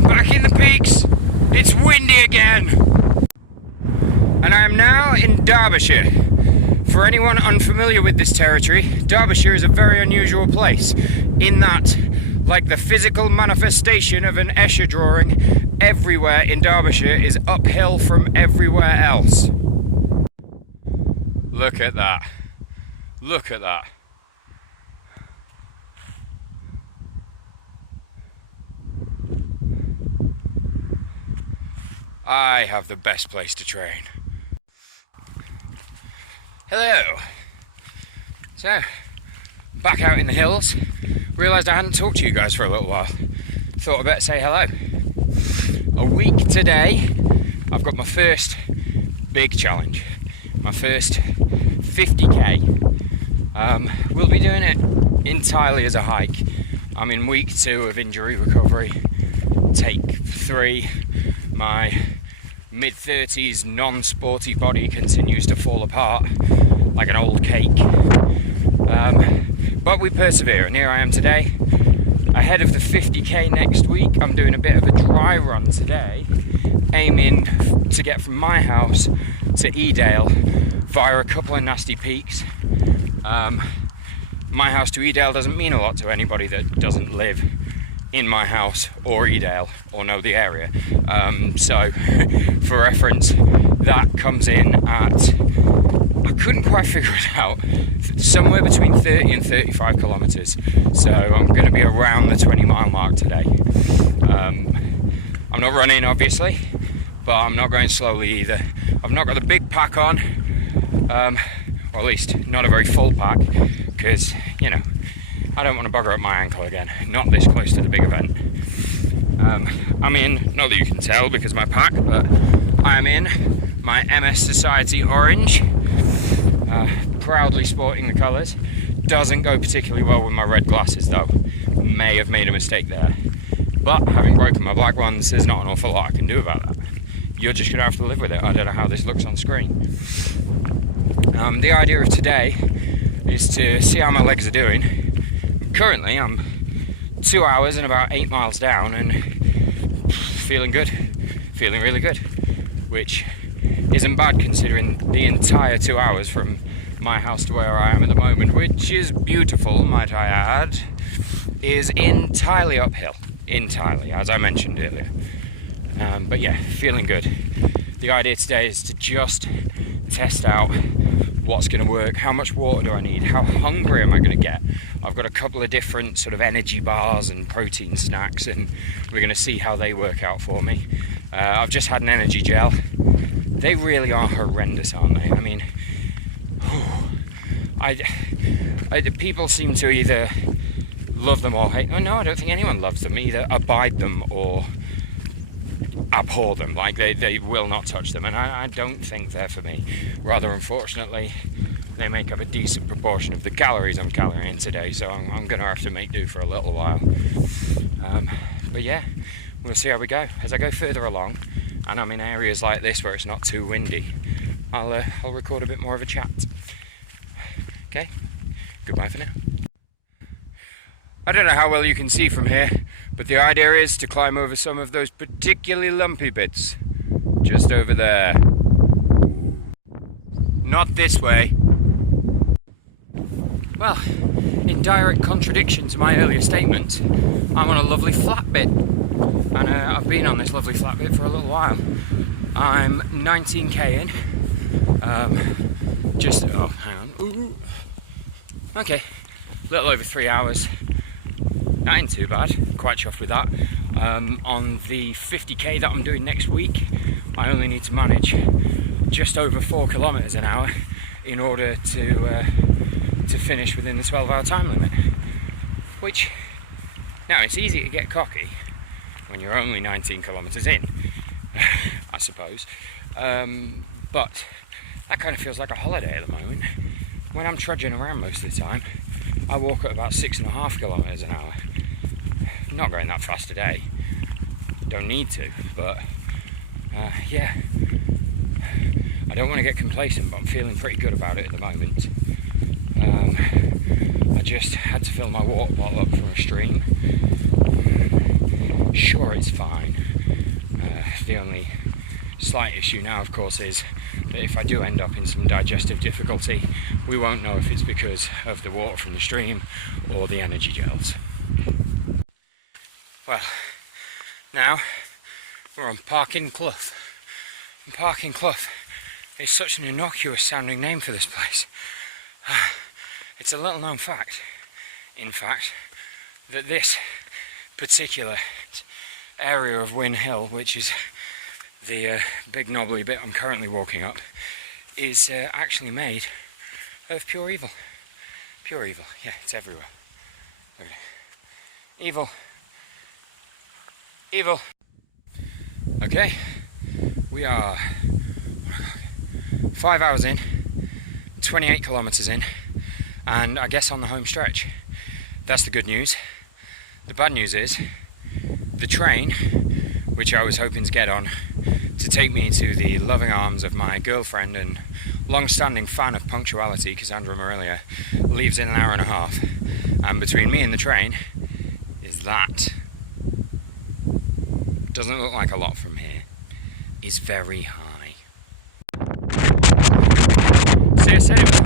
I'm back in the peaks. It's windy again. And I am now in Derbyshire. For anyone unfamiliar with this territory, Derbyshire is a very unusual place in that, like the physical manifestation of an Escher drawing, everywhere in Derbyshire is uphill from everywhere else. Look at that. Look at that. I have the best place to train. Hello. So, back out in the hills. Realised I hadn't talked to you guys for a little while. Thought I'd better say hello. A week today, I've got my first big challenge. My first 50k. We'll be doing it entirely as a hike. I'm in week 2 of injury recovery. Take 3. My mid-30s non-sporty body continues to fall apart like an old cake. But we persevere, and here I am today. Ahead of the 50k next week, I'm doing a bit of a dry run today, aiming to get from my house to Edale via a couple of nasty peaks. My house to Edale doesn't mean a lot to anybody that doesn't live in my house or Edale or know the area. So for reference, that comes in at, I couldn't quite figure it out, somewhere between 30 and 35 kilometres. So I'm going to be around the 20-mile mark today. I'm not running, obviously, but I'm not going slowly either. I've not got the big pack on, or at least not a very full pack, because, you know, I don't want to bugger up my ankle again, not this close to the big event. I'm in, not that you can tell because of my pack, but I am in my MS Society orange, proudly sporting the colours. Doesn't go particularly well with my red glasses though, may have made a mistake there. But having broken my black ones, there's not an awful lot I can do about that. You're just going to have to live with it. I don't know how this looks on screen. The idea of today is to see how my legs are doing. Currently I'm 2 hours and about 8 miles down and feeling good, feeling really good, which isn't bad considering the entire 2 hours from my house to where I am at the moment, which is beautiful, might I add, is entirely uphill, entirely, as I mentioned earlier. But yeah, feeling good. The idea today is to just test out what's going to work, how much water do I need, how hungry am I going to get. I've got a couple of different sort of energy bars and protein snacks, and we're going to see how they work out for me. I've just had an energy gel. They really are horrendous, aren't they? I mean, people seem to either love them or hate them. No, I don't think anyone loves them. Either abide them or abhor them. Like, they will not touch them, and I don't think they're for me. Rather, unfortunately, they make up a decent proportion of the calories I'm carrying today, so I'm going to have to make do for a little while. But yeah, we'll see how we go. As I go further along, and I'm in areas like this where it's not too windy, I'll record a bit more of a chat. Okay, goodbye for now. I don't know how well you can see from here, but the idea is to climb over some of those particularly lumpy bits. Just over there. Not this way. Well, in direct contradiction to my earlier statement, I'm on a lovely flat bit, and I've been on this lovely flat bit for a little while. I'm 19k in, oh, hang on, ooh. Okay, a little over 3 hours, not ain't too bad, quite chuffed with that. On the 50k that I'm doing next week, I only need to manage just over 4 kilometers an hour in order to finish within the 12-hour time limit. Which, now it's easy to get cocky when you're only 19 kilometers in, I suppose. But that kind of feels like a holiday at the moment. When I'm trudging around most of the time, I walk at about 6.5 kilometers an hour. I'm not going that fast today. Don't need to, but yeah. I don't want to get complacent, but I'm feeling pretty good about it at the moment. I just had to fill my water bottle up from a stream. sure it's fine. The only slight issue now, of course, is that if I do end up in some digestive difficulty, we won't know if it's because of the water from the stream or the energy gels. Well, now we're on Parkin Clough. And Parkin Clough is such an innocuous sounding name for this place. It's a little known fact, in fact, that this particular area of Win Hill, which is the big knobbly bit I'm currently walking up, is actually made of pure evil. Pure evil, yeah, it's everywhere. Evil. Evil. Okay, we are 5 hours in, 28 kilometers in, and I guess on the home stretch. That's the good news. The bad news is the train, which I was hoping to get on to take me to the loving arms of my girlfriend and long-standing fan of punctuality, Cassandra Morelia, leaves in an hour and a half. And between me and the train is that. Doesn't look like a lot from here. Is very high. So I said it was